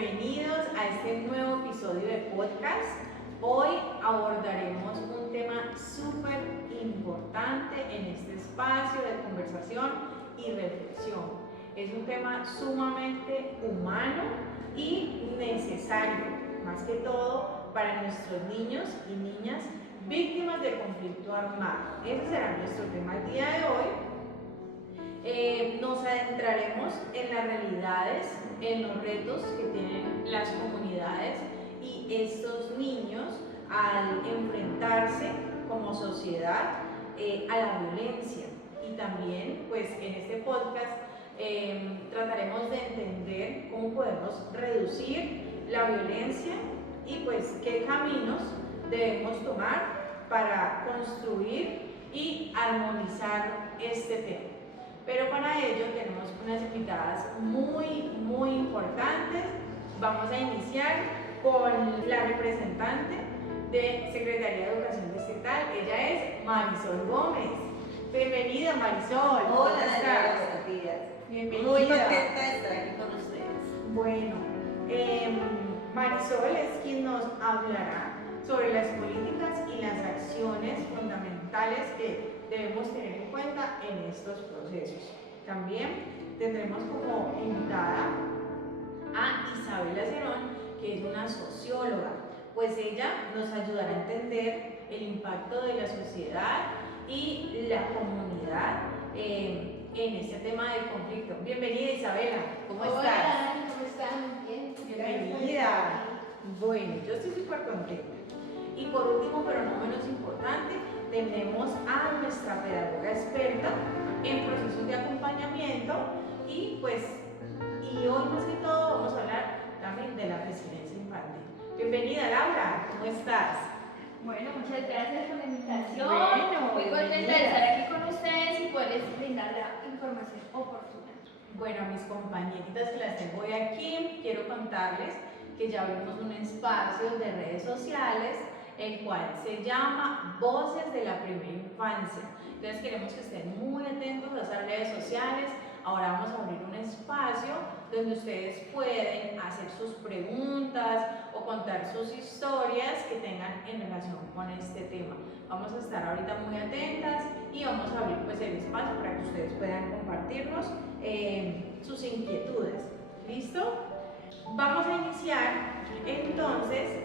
bienvenidos a este nuevo episodio de podcast. Hoy abordaremos un tema súper importante en este espacio de conversación y reflexión. Es un tema sumamente humano y necesario, más que todo para nuestros niños y niñas víctimas de conflicto armado. Ese será nuestro tema el día de hoy. Nos adentraremos en las realidades, en los retos que tienen las comunidades y estos niños al enfrentarse como sociedad a la violencia. Y también, pues en este podcast trataremos de entender cómo podemos reducir la violencia y pues qué caminos debemos tomar para construir y armonizar este tema. Pero para ello tenemos unas invitadas muy importantes. Vamos a iniciar con la representante de Secretaría de Educación Distrital. Ella es Marisol Gómez. Bienvenida, Marisol. Hola, buenos días. Bienvenida. Muy contenta de estar aquí con ustedes. Bueno, Marisol es quien nos hablará sobre las políticas y las acciones fundamentales que debemos tener en cuenta en estos procesos. También tendremos como invitada a Isabela Cerón, que es una socióloga, pues ella nos ayudará a entender el impacto de la sociedad y la comunidad en este tema del conflicto. Bienvenida, Isabela, ¿cómo estás? Hola, ¿cómo están? Bien. Bienvenida. Bueno, yo estoy súper contenta. Y por último, pero no menos importante, tenemos a nuestra pedagoga experta en procesos de acompañamiento y hoy más que todo vamos a hablar también de la residencia infantil. Bienvenida, Laura, ¿cómo estás? Bueno, muchas gracias por la invitación. Bueno, muy contenta bienvenida. de estar aquí con ustedes y poderles brindar la información oportuna. Bueno, mis compañeritas que las tengo hoy aquí, quiero contarles que ya abrimos un espacio de redes sociales el cual se llama Voces de la Primera Infancia. Entonces queremos que estén muy atentos a esas redes sociales. Ahora vamos a abrir un espacio donde ustedes pueden hacer sus preguntas o contar sus historias que tengan en relación con este tema. Vamos a estar ahorita muy atentas y vamos a abrir pues el espacio para que ustedes puedan compartirnos sus inquietudes. ¿Listo? Vamos a iniciar entonces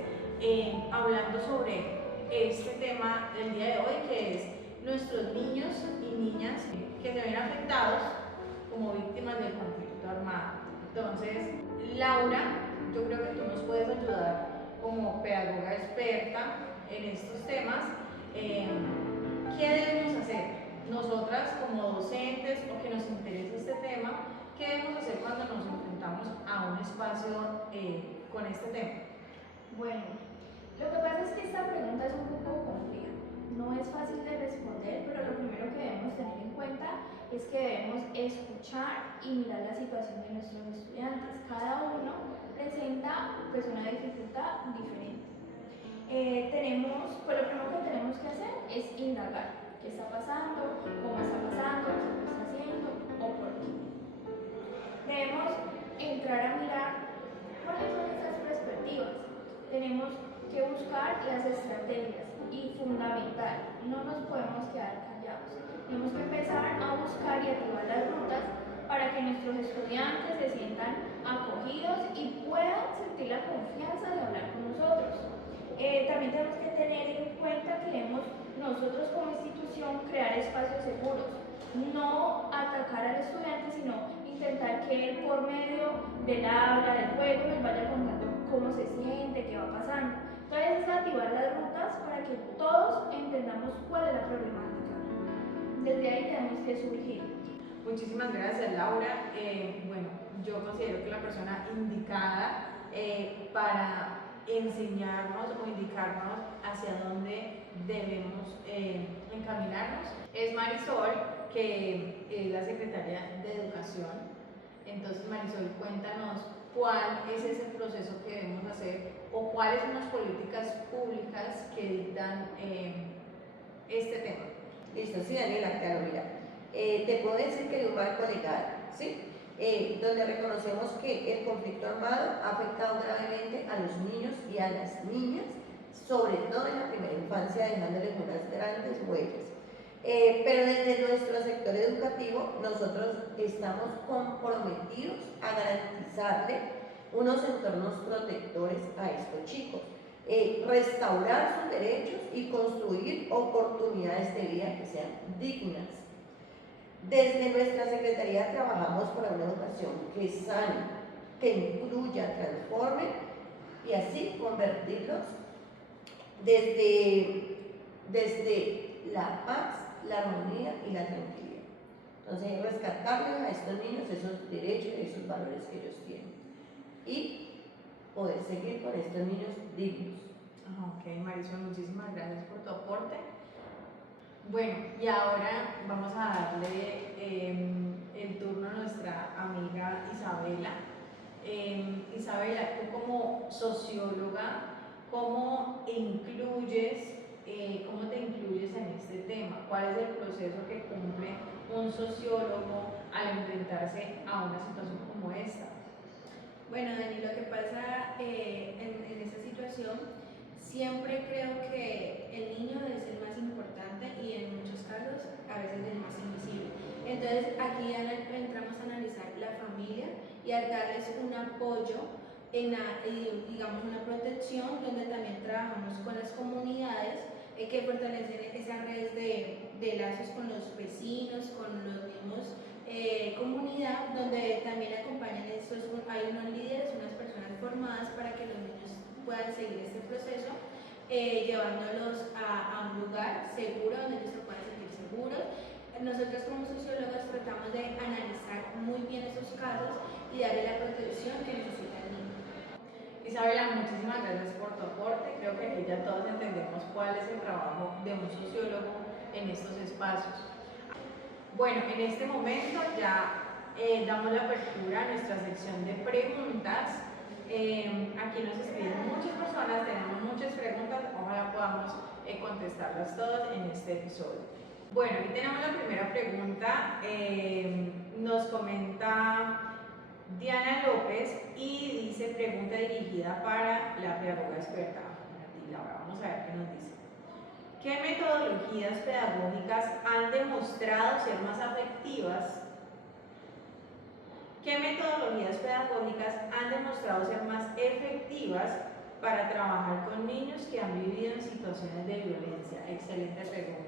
hablando sobre este tema del día de hoy, que es nuestros niños y niñas que se ven afectados como víctimas del conflicto armado. Entonces, Laura, yo creo que tú nos puedes ayudar como pedagoga experta en estos temas. ¿Qué debemos hacer? Nosotras como docentes o que nos interesa este tema, ¿qué debemos hacer cuando nos enfrentamos a un espacio con este tema? Bueno, lo que pasa es que esta pregunta es un poco compleja. No es fácil de responder, pero lo primero que debemos tener en cuenta es que debemos escuchar y mirar la situación de nuestros estudiantes. Cada uno presenta pues una dificultad diferente. Pues lo primero que tenemos que hacer es indagar qué está pasando, cómo está pasando, quién lo está haciendo o por qué. Debemos entrar a mirar cuáles son estas perspectivas. Tenemos que buscar las estrategias y fundamental, no nos podemos quedar callados. Tenemos que empezar a buscar y activar las rutas para que nuestros estudiantes se sientan acogidos y puedan sentir la confianza de hablar con nosotros. También tenemos que tener en cuenta que debemos nosotros como institución crear espacios seguros, no atacar al estudiante, sino intentar que él por medio del habla, del juego, nos vaya contando cómo se siente, qué va pasando. Entonces es activar las rutas para que todos entendamos cuál es la problemática. Desde ahí tenemos que surgir. Muchísimas gracias, Laura. Bueno, yo considero que la persona indicada para enseñarnos o indicarnos hacia dónde debemos encaminarnos es Marisol, que es la secretaria de Educación. Entonces, Marisol, cuéntanos cuál es ese proceso que debemos hacer o cuáles son las políticas públicas que dictan este tema. Listo, sí, Daniela, claro, mira. Te puedo decir que hay un marco legal, ¿sí? donde reconocemos que el conflicto armado ha afectado gravemente a los niños y a las niñas, sobre todo en la primera infancia, dejándoles unas grandes huellas. Pero desde nuestro sector educativo nosotros estamos comprometidos a garantizarle unos entornos protectores a estos chicos, restaurar sus derechos y construir oportunidades de vida que sean dignas. Desde nuestra Secretaría trabajamos por una educación que sane, que incluya, transforme y así convertirlos desde la paz, la armonía y la tranquilidad. Entonces, rescatarles a estos niños esos derechos y esos valores que ellos tienen y poder seguir con estos niños dignos. Ok, Marisol, muchísimas gracias por tu aporte. Bueno, y ahora vamos a darle el turno a nuestra amiga Isabela. Isabela, tú como socióloga, ¿cómo te incluyes en este tema? ¿Cuál es el proceso que cumple un sociólogo al enfrentarse a una situación como esta? Bueno, Dani, lo que pasa en esta situación, siempre creo que el niño es el más importante y en muchos casos a veces el más invisible. Entonces aquí entramos a analizar la familia y a darles un apoyo, digamos una protección, donde también trabajamos con las comunidades que fortalecen esas redes de lazos con los vecinos, con los mismos comunidad, donde también acompañan hay unos líderes, unas personas formadas para que los niños puedan seguir este proceso, llevándolos a un lugar seguro donde ellos se puedan sentir seguros. Nosotros como sociólogas tratamos de analizar muy bien esos casos y darle la protección que necesita el niño. Isabela, muchísimas gracias por tu aporte. Creo que aquí ya todos entendemos cuál es el trabajo de un sociólogo en estos espacios. Bueno, en este momento ya damos la apertura a nuestra sección de preguntas. Aquí nos escriben muchas personas, tenemos muchas preguntas, ojalá podamos contestarlas todas en este episodio. Bueno, aquí tenemos la primera pregunta, nos comenta Diana López y dice pregunta dirigida para la pedagoga experta, para ti, Laura. Vamos a ver qué nos dice. ¿Qué metodologías pedagógicas han demostrado ser más afectivas? ¿Qué metodologías pedagógicas han demostrado ser más efectivas para trabajar con niños que han vivido en situaciones de violencia? Excelente pregunta.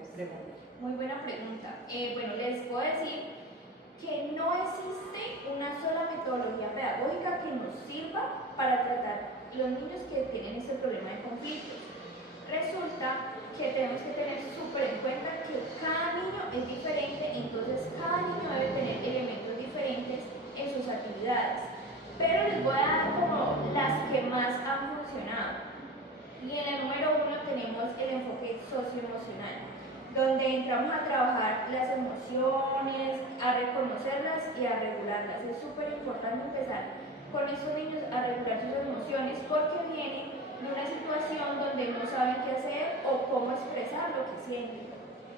Muy buena pregunta. Bueno, les puedo decir que no existe una sola metodología pedagógica que nos sirva para tratar los niños que tienen este problema de conflictos. Resulta que tenemos que tener súper en cuenta que cada niño es diferente, entonces cada niño debe tener elementos diferentes en sus actividades. Pero les voy a dar como las que más han funcionado. Y en el número 1 tenemos el enfoque socioemocional, donde entramos a trabajar las emociones, a reconocerlas y a regularlas. Es súper importante empezar con estos niños a regular sus emociones porque vienen de una situación donde no saben qué hacer o cómo expresar lo que sienten.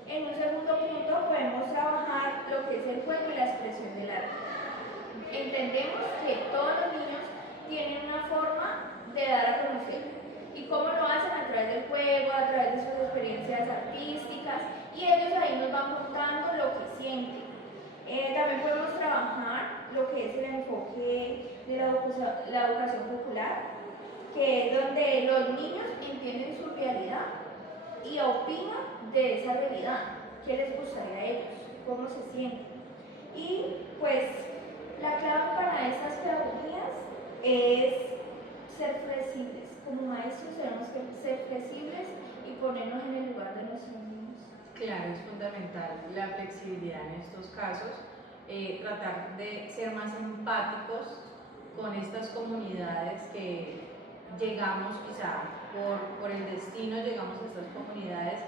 En un segundo punto podemos trabajar lo que es el juego y la expresión del arte. Entendemos que todos los niños tienen una forma de dar a conocer. ¿Y cómo lo hacen? A través del juego, a través de sus experiencias artísticas, y ellos ahí nos van contando lo que sienten. También podemos trabajar lo que es el enfoque de la educación popular, que es donde los niños entienden su realidad y opinan de esa realidad. ¿Qué les gustaría a ellos? ¿Cómo se sienten? Y pues la clave para estas pedagogías es ser flexibles. Como maestros tenemos que ser flexibles y ponernos en el lugar de nuestros niños. Claro, es fundamental la flexibilidad en estos casos, tratar de ser más empáticos con estas comunidades que llegamos, quizá por el destino llegamos a estas comunidades,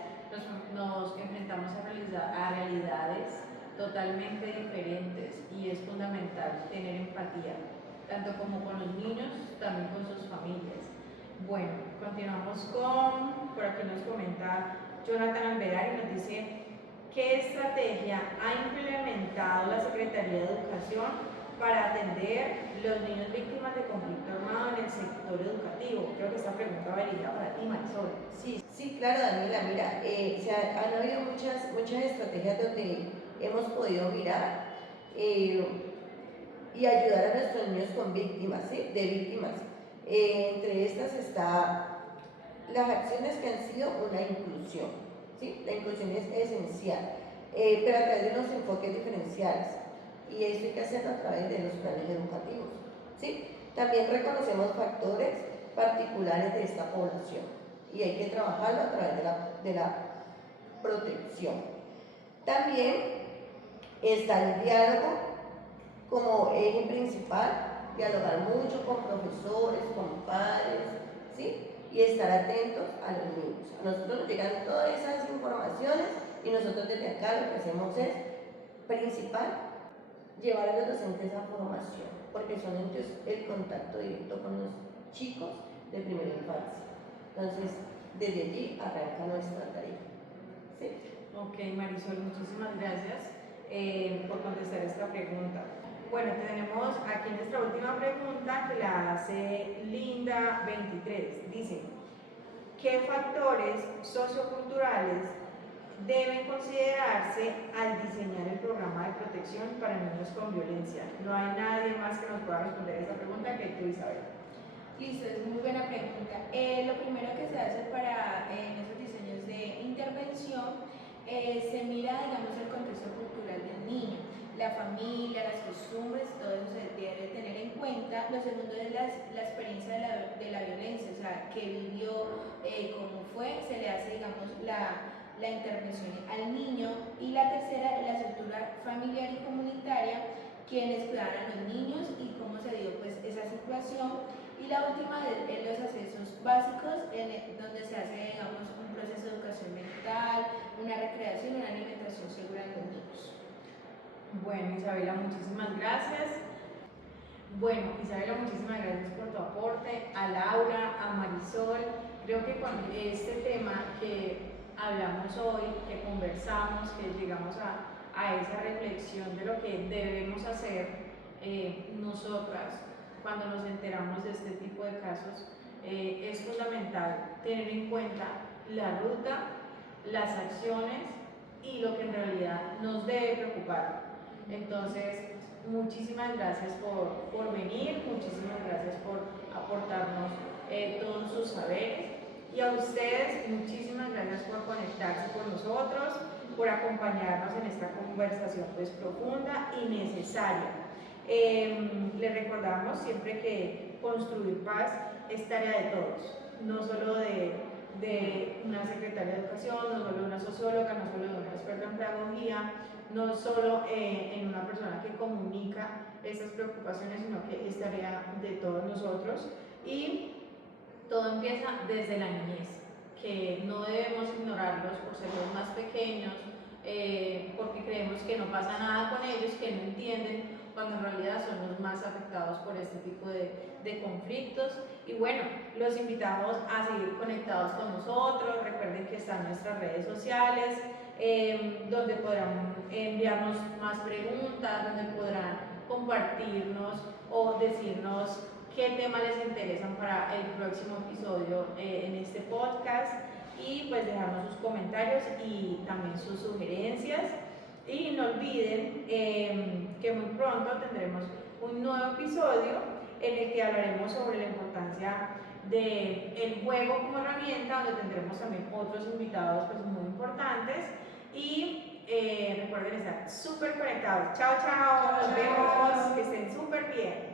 nos enfrentamos a realidades totalmente diferentes y es fundamental tener empatía, tanto como con los niños, también con sus familias. Bueno, continuamos por aquí nos comenta Jonathan Alvear y nos dice, ¿qué estrategia ha implementado la Secretaría de Educación para atender los niños víctimas de conflicto armado en el sector educativo? Creo que esta pregunta va dirigida para ti, Marisol. Sí, claro, Daniela, mira, han habido muchas estrategias donde hemos podido mirar y ayudar a nuestros niños con víctimas, ¿sí? De víctimas. Entre estas está las acciones que han sido una inclusión, ¿sí? La inclusión es esencial, pero a través de unos enfoques diferenciales, y esto hay que hacerlo a través de los planes educativos, ¿sí? También reconocemos factores particulares de esta población y hay que trabajarlo a través de la protección. También está el diálogo como eje principal, dialogar mucho con profesores, con padres, ¿sí? Y estar atentos a los niños. A nosotros nos llegan todas esas informaciones y nosotros desde acá lo que hacemos es, principal, llevar a los docentes a formación, porque son ellos el contacto directo con los chicos de primera infancia. Entonces, desde allí arranca nuestra tarea. ¿Sí? Ok, Marisol, muchísimas gracias por contestar esta pregunta. Bueno, tenemos aquí nuestra última pregunta que la hace Linda23. Dice, ¿qué factores socioculturales deben considerarse al diseñar el programa de protección para niños con violencia? No hay nadie más que nos pueda responder esta pregunta que tú, Isabel. Listo, es muy buena pregunta. Lo primero que se hace para esos diseños de intervención se mira, digamos, el contexto cultural del niño, la familia, las costumbres, todo eso se debe tener en cuenta. Lo segundo es la experiencia de la violencia, o sea, qué vivió, cómo fue, se le hace, digamos, la intervención al niño. Y la tercera es la estructura familiar y comunitaria, quienes cuidan a los niños y cómo se dio pues esa situación. Y la última es los accesos básicos, donde se hace, digamos, un proceso de educación mental, una recreación y una alimentación segura en los niños. Bueno, Isabela, muchísimas gracias. Bueno, Isabela, muchísimas gracias por tu aporte. A Laura, a Marisol, creo que con este tema que hablamos hoy, que conversamos, que llegamos a esa reflexión de lo que debemos hacer nosotras cuando nos enteramos de este tipo de casos, es fundamental tener en cuenta la ruta, las acciones y lo que en realidad nos debe preocupar. Entonces, muchísimas gracias por venir, muchísimas gracias por aportarnos todos sus saberes, y a ustedes muchísimas gracias por conectarse con nosotros, por acompañarnos en esta conversación pues profunda y necesaria. Les recordamos siempre que construir paz es tarea de todos, no solo de una secretaria de educación, no solo de una socióloga, no solo de una experta en pedagogía, no solo en una persona que comunica esas preocupaciones, sino que es tarea de todos nosotros. Y todo empieza desde la niñez, que no debemos ignorarlos por ser los más pequeños, porque creemos que no pasa nada con ellos, que no entienden, cuando en realidad son los más afectados por este tipo de conflictos. Y bueno, los invitamos a seguir conectados con nosotros. Recuerden que están nuestras redes sociales, donde podrán enviarnos más preguntas, donde podrán compartirnos o decirnos qué temas les interesan para el próximo episodio en este podcast, y pues dejarnos sus comentarios y también sus sugerencias. Y no olviden que muy pronto tendremos un nuevo episodio en el que hablaremos sobre la importancia del juego como herramienta, donde tendremos también otros invitados pues muy importantes. Y recuerden estar súper conectados. Chao, chao, nos vemos, que estén súper bien.